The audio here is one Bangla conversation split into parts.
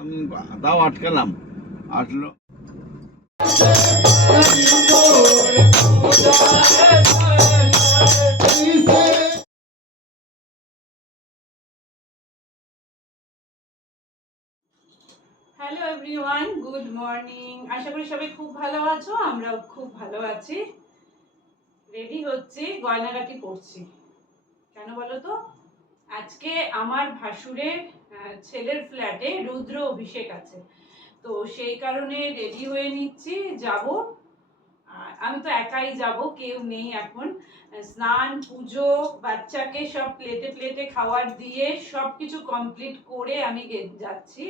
আমি তাও আটকালাম, আসলো। Hello everyone, good morning. আশা করি সবাই খুব ভালো আছো, আমরাও খুব ভালো আছি। রেডি হচ্ছি, গয়নাগাটি পরছি। কেন বলো তো, আজকে আমার ভাসুরের ছেলের ফ্ল্যাটে রুদ্র অভিষেক আছে, তো সেই কারণে রেডি হয়ে নিচ্ছি, যাব। আমি তো একাই যাব, কেউ নেই এখন। স্নান পুজো, বাচ্চাকে সব প্লেটে প্লেটে খাবার দিয়ে সব কিছু কমপ্লিট করে আমি যাচ্ছি।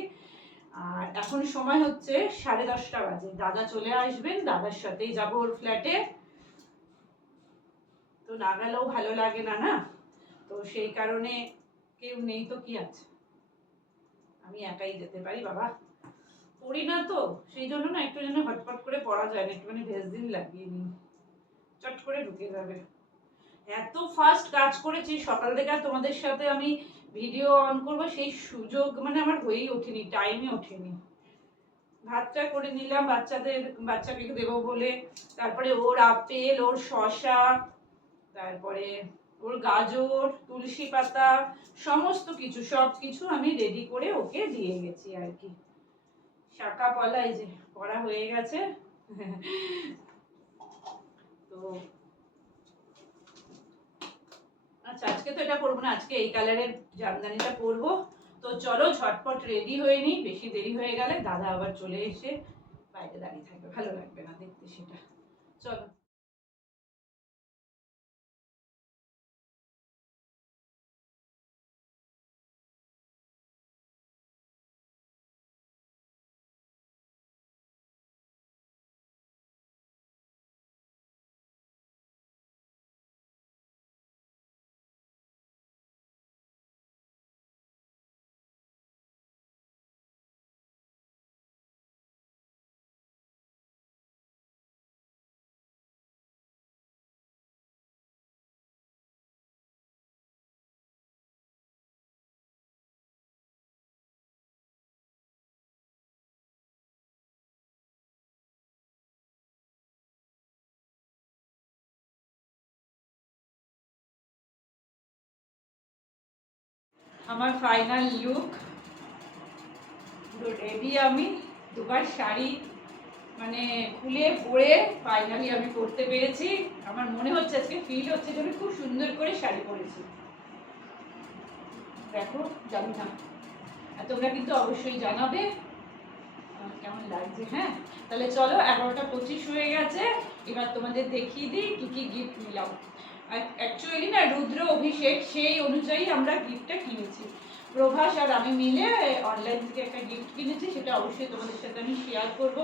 আর এখন সময় হচ্ছে 10:30 বাজে। দাদা চলে আসবেন, দাদার সাথেই যাব ওর ফ্ল্যাটে। তো না গেলেও ভালো লাগে না, না? তো সেই কারণে কেউ নেই তো কি আছে, আমি একাই যেতে পারি। বাবা পড়ি না তো, সেই জন্য না একটু যেন হটপট করে পড়া যায় না, একটুখানি ভেজদিন লাগিয়ে নিই, চট করে ঢুকে যাবে। এত ফাস্ট কাজ করেছি সকাল থেকে, আর তোমাদের সাথে আমি ভিডিও অন করবো সেই সুযোগ মানে আমার হয়েই ওঠেনি, টাইমই ওঠেনি। ভাতটা করে নিলাম বাচ্চাকে দেবো বলে, তারপরে ওর আপেল, ওর শসা, তারপরে ওর গাজর, তুলসী পাতা, সমস্ত কিছু সব কিছু আমি রেডি করে ওকে দিয়ে গেছি আর কি। শাঁকা পলা এই যে পড়া হয়ে গেছে। তো আচ্ছা, আজকে তো এটা পরবো না, আজকে এই কালারের জামদানিটা পরবো। তো চলো ঝটপট রেডি হয়ে নিই, বেশি দেরি হয়ে গেলে দাদা আবার চলে এসে বাইরে দাঁড়িয়ে থাকবে, ভালো লাগবে না দেখতে সেটা। চলো। আমার ফাইনাল লুক পুরো রেডি। আমি দুবার শাড়ি মানে খুলে পরে ফাইনালি আমি পরতে পেরেছি। আমার মনে হচ্ছে, আজকে ফিল হচ্ছে যে আমি খুব সুন্দর করে শাড়ি পরেছি। দেখো, জানি না, আর তোমরা কিন্তু অবশ্যই জানাবে কেমন লাগছে। হ্যাঁ, তাহলে চলো, 11:25 হয়ে গেছে। এবার তোমাদের দেখিয়ে দিই কি কি গিফট নিলাম। অ্যাকচুয়ালি না, রুদ্র অভিষেক সেই অনুযায়ী আমরা গিফটটা কিনেছি। প্রভাস আর আমি মিলে অনলাইন থেকে একটা গিফট কিনেছি, সেটা অবশ্যই তোমাদের সাথে আমি শেয়ার করবো।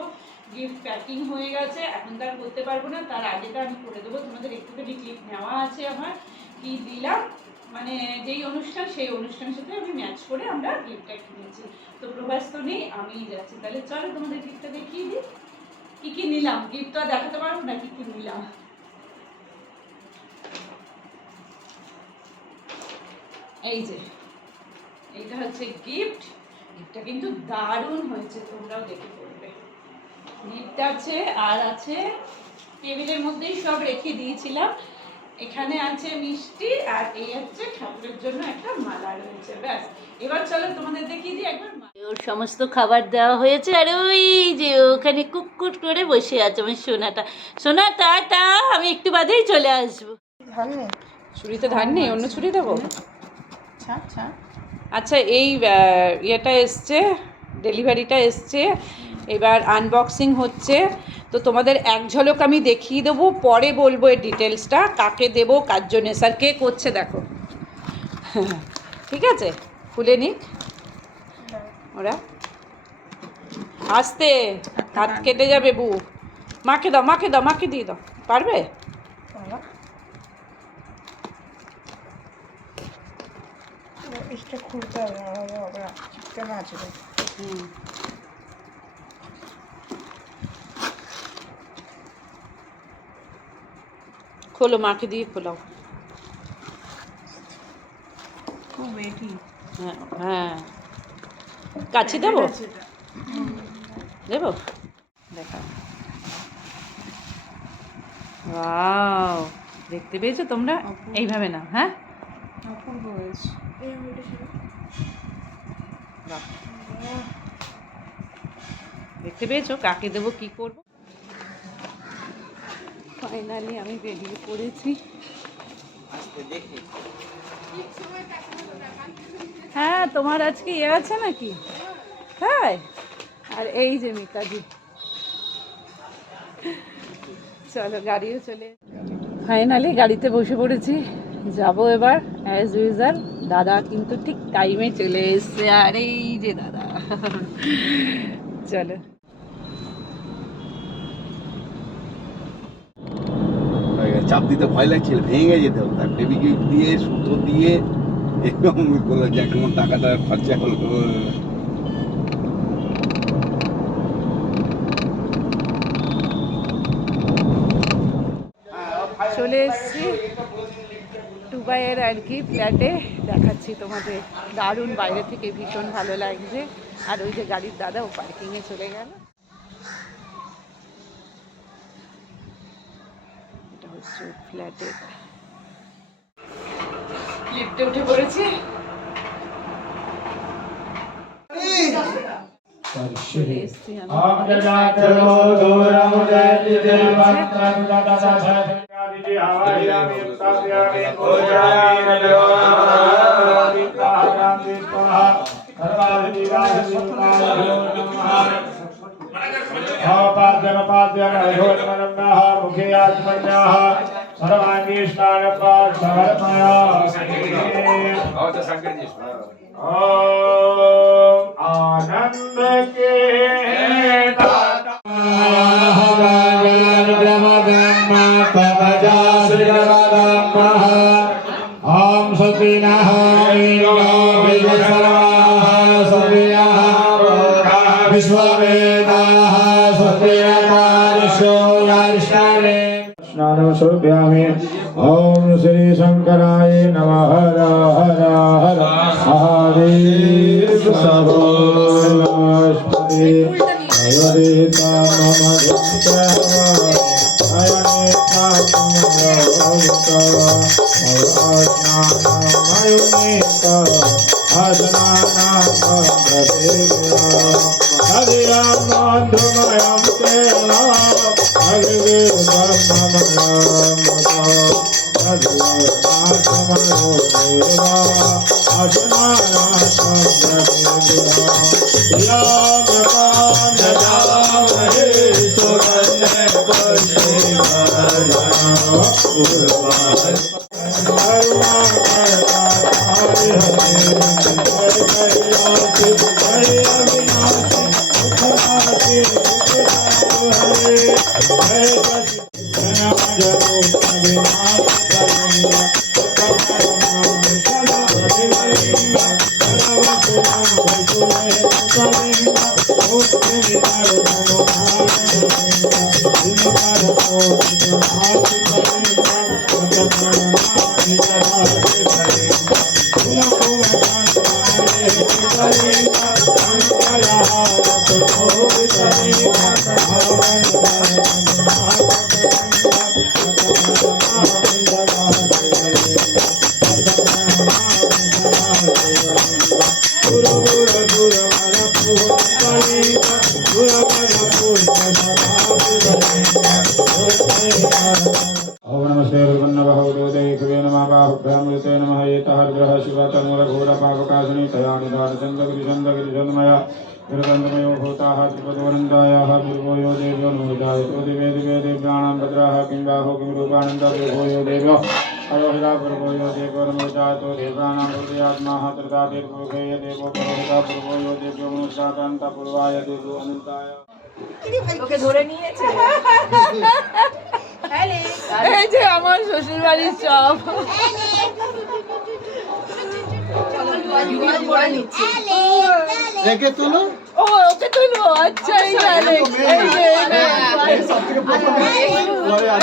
গিফট প্যাকিং হয়ে গেছে, এখন তার করতে পারবো না, তার আগেটা আমি করে দেবো। তোমাদের একটুখানি ক্লিপ নেওয়া আছে আমার, কি দিলাম মানে যেই অনুষ্ঠান সেই অনুষ্ঠানের সাথে আমি ম্যাচ করে আমরা গিফটটা কিনেছি। তো প্রভাস তো নেই, আমিই যাচ্ছি। তাহলে চলো তোমাদের গিফটটা দেখিয়ে দিই কি কি নিলাম। গিফট তো আর দেখাতে পারবো না কি কি নিলাম। এই যে এইটা হচ্ছে গিফট। গিফটটা কিন্তু দারুণ হয়েছে, তোমরাও দেখে পড়বে। গিফট আছে, আর আছে টেবিলের মধ্যেই সব রেখে দিয়েছিলাম। এখানে আছে মিষ্টি, আর এই হচ্ছে ঠাকুরের জন্য একটা মালা রয়েছে। ব্যাস, এবার চলো তোমাদের দেখিয়ে দিই একবার। ওর সমস্ত খাবার দেওয়া হয়েছে, আর ওই যে ওখানে কুকুর করে বসে আছে আমার সোনাটা। সোনা টাটা, আমি একটু বাদেই চলে আসবো। ছুরিতে ধার নেই, অন্য ছুরি দেবো। আচ্ছা, এই ইয়েটা এসছে, ডেলিভারিটা এসছে, এবার আনবক্সিং হচ্ছে। তো তোমাদের এক ঝলক আমি দেখিয়ে দেবো, পরে বলবো এর ডিটেলসটা, কাকে দেবো, কার জন্য, স্যার কে করছে দেখো। ঠিক আছে, খুলে নিক ওরা। আস্তে, হাত কেটে যাবে বু। মাকে দাও, মাকে দাও, মাকে দিয়ে দাও, পারবে? খুলতে হবে, চিপকানো আছে। খোলো, মাকে দিয়ে খোলাও। খুব ওয়েটি। হ্যাঁ হ্যাঁ, কাছি দেবো, দেবো, দেখা। ওয়াও, দেখতে পেয়েছো তোমরা? এইভাবে না, হ্যাঁ অপূর্ব হয়েছে। বাহ, দেখতে পেয়েছো কাকে দেবো কি করবো। ফাইনালি আমি বেরিয়ে পড়েছি। হ্যাঁ, তোমার আজকে ইয়ে আছে নাকি? হ্যাঁ, আর এই যে মিতাজি, চলো গাড়িও চলে। ফাইনালি গাড়িতে বসে পড়েছি, যাব এবার অ্যাজ ইউজুয়াল। দাদা কিন্তু ঠিক টাইমে চলে এসছে, আর এই যে দাদা, চলো। চাপ দিতে ভয় লাগছিল, ভেঙে যেতে হতো। তার ফেবিকুইক দিয়ে সুতো দিয়ে এরকম করলো যে কেমন টাকাটা খরচা হলো। চলে এসেছি দুবাইয়ের আর কি ফ্ল্যাটে, দেখাচ্ছি তোমাদের। দারুণ, বাইরে থেকে ভীষণ ভালো লাগছে। আর ওই যে গাড়ির দাদা, ও পার্কিংয়ে চলে গেল। এটা হচ্ছে ফ্ল্যাটে, লিফটে উঠে পড়েছি। চলে এসেছি आनंद के ओम सतीनः विश्ववेदाः स्नानं समर्पयामि। ओम श्री शंकराय नमः। हर हर हर महादेव शंभो नमस्ते। हरिता मम তোকে ধরে নিয়েছে। এই যে আমার শ্বশুর বাড়ির সব। রেখে তুলো। ও, ওকে তুলবো। আচ্ছা, এই যে অ্যালেক্স, এই যে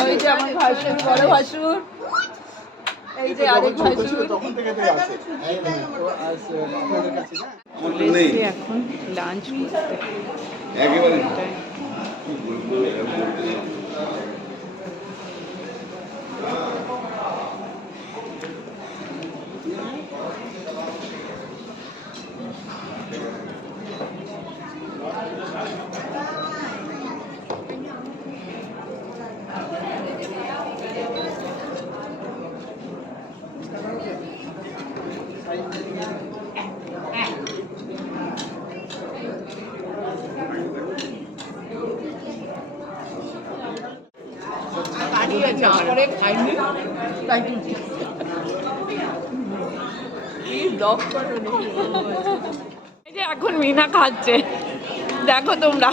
ওই যে আমার ভাসুর, বড় ভাসুর, এই যে আরেক ভাসুর। আমার তো চলে নেই এসছি এখন লাঞ্চ করতে। একেবারে না। এটাই। কি বলবো, এরকম করতে নেই। এই যে এখন মিনা খাচ্ছে, দেখো তোমরা।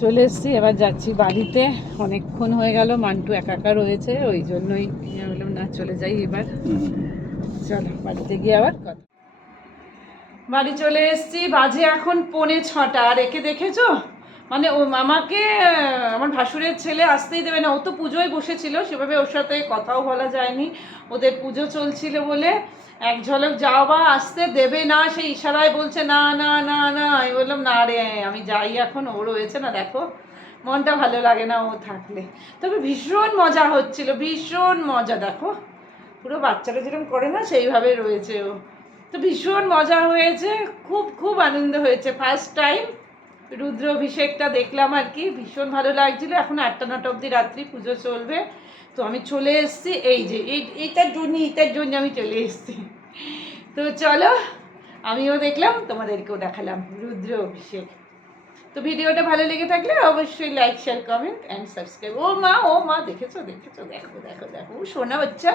চলে এসছি, এবার যাচ্ছি বাড়িতে। অনেকক্ষণ হয়ে গেল, মান্টু একা একা রয়েছে, ওই জন্যই বললাম না চলে যাই এবার। চলো বাড়িতে গিয়ে আবার কথা। বাড়ি চলে এসছি, বাজে এখন 5:45। আর একে দেখেছো, মানে ও আমাকে আমার ভাসুরের ছেলে আসতেই দেবে না। ও তো পুজোয় বসেছিল, সেভাবে ওর সাথে কথাও বলা যায়নি, ওদের পুজো চলছিল বলে। এক ঝলক যাও বা আসতে দেবে না, সেই ইশারায় বলছে না না না না। আমি বললাম না রে, আমি যাই এখন, ও রয়েছে না, দেখো মনটা ভালো লাগে না ও থাকলে। তবে ভীষণ মজা হচ্ছিল, ভীষণ মজা। দেখো পুরো বাচ্চারা যেরকম করে না, সেইভাবে রয়েছে ও। তো ভীষণ মজা হয়েছে, খুব খুব আনন্দ হয়েছে। ফার্স্ট টাইম রুদ্র অভিষেকটা দেখলাম আর কি, ভীষণ ভালো লাগছিল। এখন 8টা-9টা অবধি রাত্রি পুজো চলবে। তো আমি চলে এসেছি, এই যে এইটার জন্য আমি চলে এসেছি। তো চলো আমিও দেখলাম, তোমাদেরকেও দেখালাম রুদ্র অভিষেক। তো ভিডিওটা ভালো লেগে থাকলে অবশ্যই like share comment and subscribe. ও মা দেখেছো দেখেছো, দেখো দেখো দেখো, ও সোনা বাচ্চা।